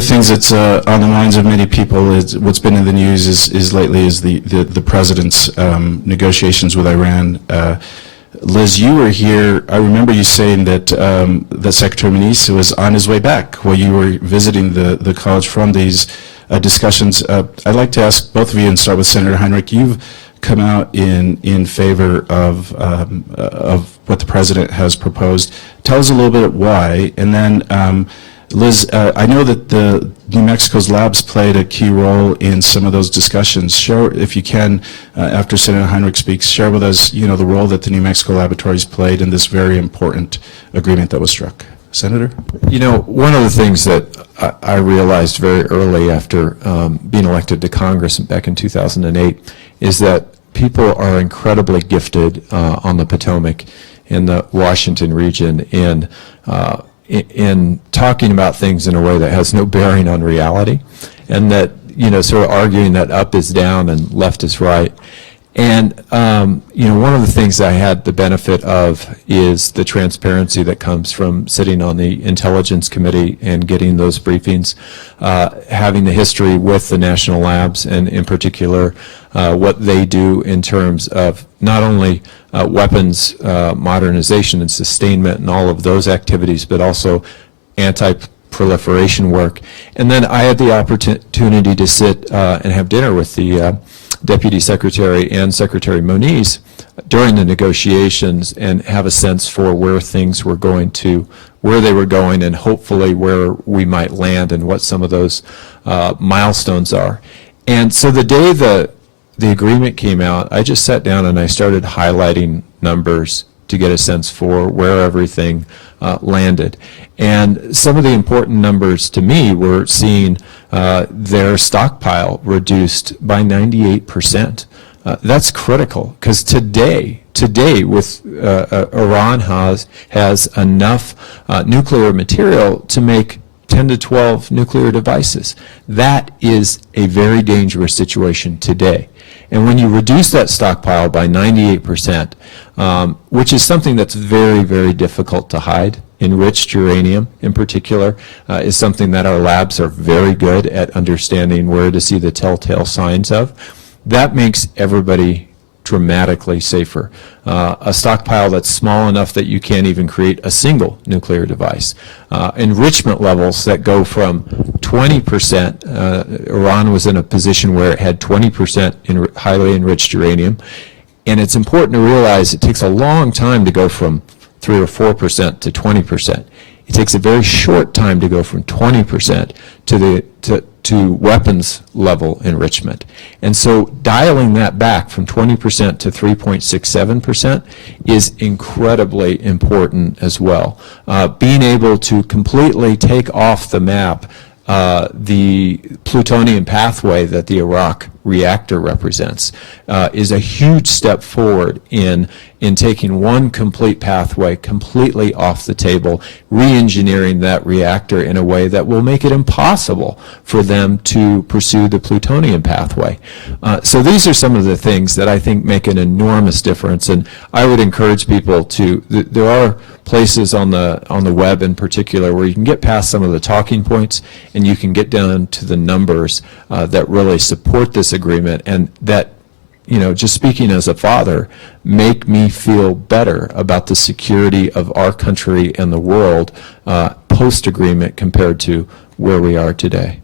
the things that's on the minds of many people is what's been in the news is lately is the president's negotiations with Iran. Liz, you were here. I remember you saying that that Secretary Meneses was on his way back while you were visiting the college from these discussions. I'd like to ask both of you and start with Senator Heinrich. You've come out in favor of what the president has proposed. Tell us a little bit why, and then Liz, I know that the New Mexico's labs played a key role in some of those discussions. Share, if you can, after Senator Heinrich speaks, share with us, the role that the New Mexico laboratories played in this very important agreement that was struck. Senator? One of the things that I realized very early after being elected to Congress back in 2008 is that people are incredibly gifted on the Potomac in the Washington region in talking about things in a way that has no bearing on reality, and that, sort of arguing that up is down and left is right. And, one of the things I had the benefit of is the transparency that comes from sitting on the Intelligence Committee and getting those briefings, having the history with the national labs, and in particular what they do in terms of not only weapons modernization and sustainment and all of those activities, but also anti-proliferation work. And then I had the opportunity to sit and have dinner with the Deputy Secretary and Secretary Moniz during the negotiations and have a sense for where things were going to, where they were going, and hopefully where we might land and what some of those milestones are. And so the day the agreement came out, I just sat down and I started highlighting numbers to get a sense for where everything landed. And some of the important numbers to me were seeing their stockpile reduced by 98%. That's critical, because today with Iran has enough nuclear material to make 10 to 12 nuclear devices. That is a very dangerous situation today. And when you reduce that stockpile by 98%, which is something that's very, very difficult to hide, enriched uranium in particular is something that our labs are very good at understanding where to see the telltale signs of. That makes everybody dramatically safer. A stockpile that's small enough that you can't even create a single nuclear device. Enrichment levels that go from 20%, Iran was in a position where it had 20% highly enriched uranium, and it's important to realize it takes a long time to go from 3 or 4% to 20%. It takes a very short time to go from 20% to weapons level enrichment. And so dialing that back from 20% to 3.67% is incredibly important as well. Being able to completely take off the map the plutonium pathway that the Iraq reactor represents is a huge step forward in taking one complete pathway completely off the table, re-engineering that reactor in a way that will make it impossible for them to pursue the plutonium pathway. So these are some of the things that I think make an enormous difference, and I would encourage people to, there are places on the web in particular where you can get past some of the talking points and you can get down to the numbers that really support this agreement, and that, just speaking as a father, make me feel better about the security of our country and the world post-agreement compared to where we are today.